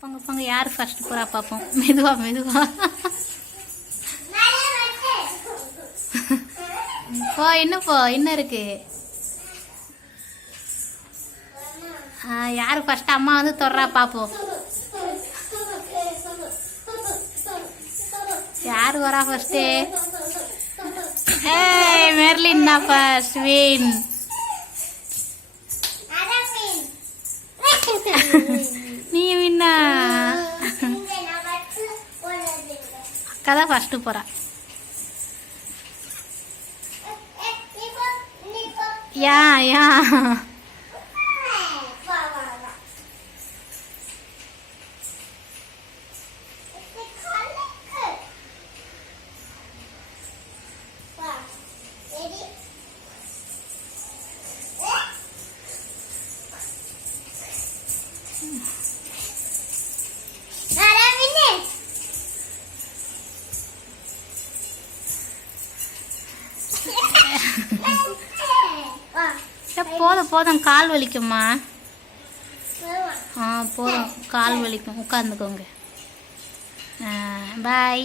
போங்க போங்க, யார் ஃபர்ஸ்ட் போகிறா பார்ப்போம். மெதுவா மெதுவா போ, இன்னும் போ, இன்னும் இருக்கு. யார் ஃபர்ஸ்ட் அம்மா வந்து தொடரா பார்ப்போம். யார் வரா ஃபர்ஸ்ட்டு? ஏய், மெர்லின் தான் ஃபர்ஸ்ட் வின். நீ வின்னா. அக்கா தான் ஃபர்ஸ்ட்டு போகிறா. யா யா போதும் போதும், கால் வலிக்குமா? போதும், கால் வலிக்கும், உட்காந்துக்கோங்க. பாய்.